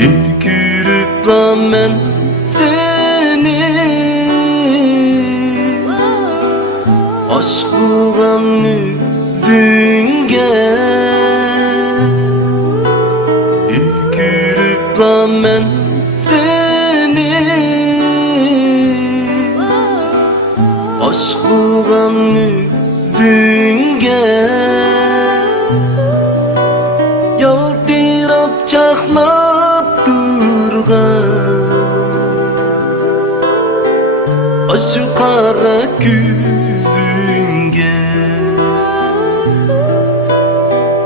Ürkürüp ben seni aşk bulgan yüzünge Ürkürüp ben seni aşk bulgan yüzünge Yaltırap çaknap durgan aşk kara küzünge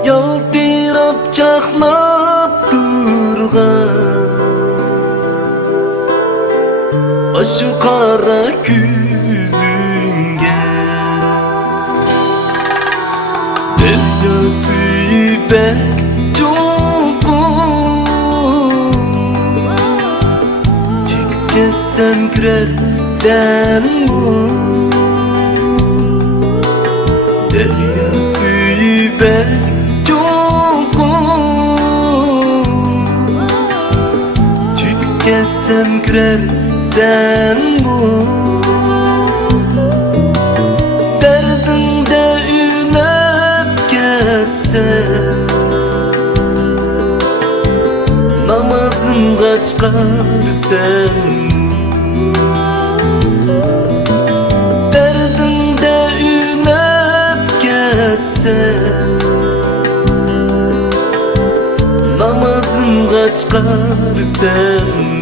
Yaltırap çaknap durgan aşk kara küzünge Deryası bek Çekesem kirerden bu Derya suyu bek Çekesem kirerden bu Derdinde ünep kessem Namazın kaçkar sen Derdinde ünep kessem Namazın kaçkar sen